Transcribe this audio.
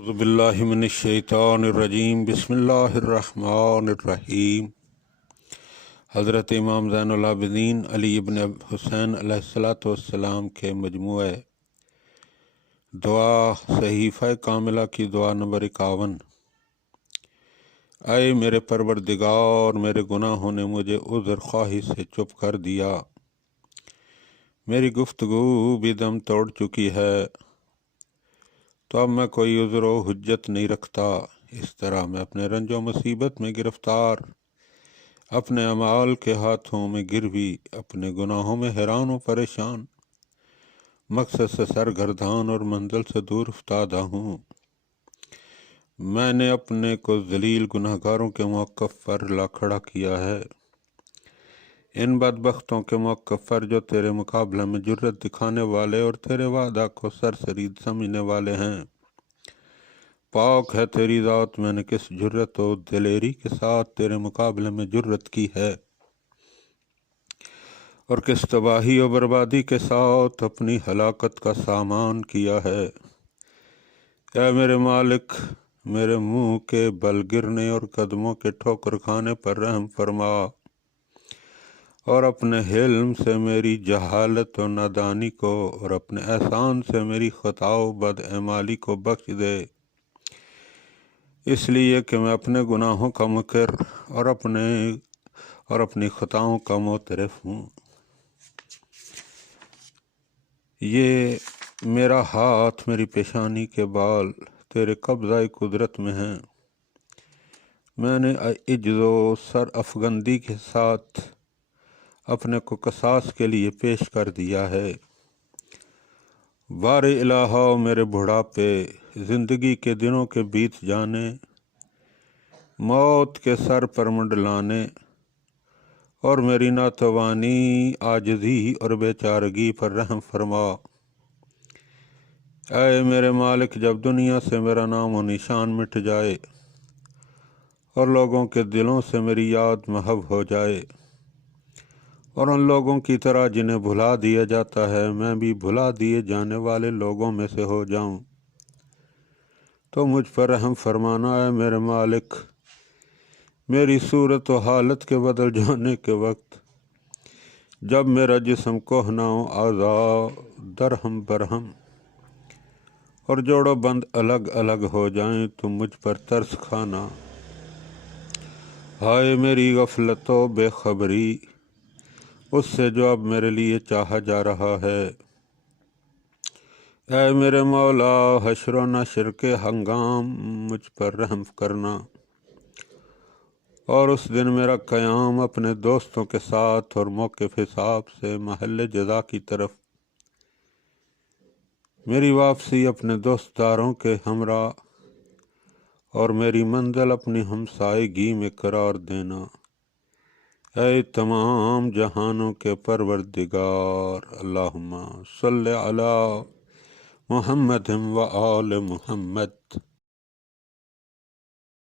اعوذ باللہ من الشیطان الرجیم بسم اللہ الرحمن الرحیم۔ حضرت امام زین العابدین علی ابن حسین علیہ السلام کے مجموعہ دعا صحیفہ کاملہ کی دعا نمبر 51۔ اے میرے پروردگار، میرے گناہوں نے مجھے عذر خواہی سے چپ کر دیا، میری گفتگو بھی دم توڑ چکی ہے، تو اب میں کوئی عذر و حجت نہیں رکھتا۔ اس طرح میں اپنے رنج و مصیبت میں گرفتار، اپنے اعمال کے ہاتھوں میں گروی، اپنے گناہوں میں حیران و پریشان، مقصد سے سرگردان اور منزل سے دور افتادہ ہوں۔ میں نے اپنے کو ذلیل گناہگاروں کے موقف پر لا کھڑا کیا ہے، ان بدبختوں کے موقف پر جو تیرے مقابلہ میں جرت دکھانے والے اور تیرے وعدہ کو سرسرید سمجھنے والے ہیں۔ پاک ہے تیری ذات، میں نے کس جرت و دلیری کے ساتھ تیرے مقابلے میں جرت کی ہے، اور کس تباہی و بربادی کے ساتھ اپنی ہلاکت کا سامان کیا ہے۔ اے میرے مالک، میرے منہ کے بل گرنے اور قدموں کے ٹھوکر کھانے پر رحم فرما، اور اپنے حلم سے میری جہالت و نادانی کو اور اپنے احسان سے میری خطا و بدعمالی کو بخش دے، اس لیے کہ میں اپنے گناہوں کا مقر اور اپنی خطاؤں کا معترف ہوں۔ یہ میرا ہاتھ، میری پیشانی کے بال تیرے قبضہ قدرت میں ہیں۔ میں نے عجز و سر افغندی کے ساتھ اپنے کو قصاص کے لیے پیش کر دیا ہے۔ بار الہا، میرے بڑھاپے، زندگی کے دنوں کے بیت جانے، موت کے سر پر منڈلانے اور میری ناتوانی، عاجزی اور بیچارگی پر رحم فرما۔ اے میرے مالک، جب دنیا سے میرا نام و نشان مٹ جائے اور لوگوں کے دلوں سے میری یاد محو ہو جائے، اور ان لوگوں کی طرح جنہیں بھلا دیا جاتا ہے میں بھی بھلا دیے جانے والے لوگوں میں سے ہو جاؤں، تو مجھ پر رحم فرمانا۔ ہے میرے مالک، میری صورت و حالت کے بدل جانے کے وقت، جب میرا جسم کہنا و اعضاء درہم برہم اور جوڑ و بند الگ الگ ہو جائیں، تو مجھ پر ترس کھانا۔ ہائے میری غفلت و بے خبری اس سے جو اب میرے لیے چاہا جا رہا ہے۔ اے میرے مولا، حشر و نشر کے ہنگام مجھ پر رحم کرنا، اور اس دن میرا قیام اپنے دوستوں کے ساتھ اور موقف حساب سے محل جزا کی طرف، میری واپسی اپنے دوستداروں کے ہمراہ اور میری منزل اپنی ہمسائیگی میں قرار دینا۔ اے تمام جہانوں کے پروردگار، اللہم صلی علی محمد و آل محمد۔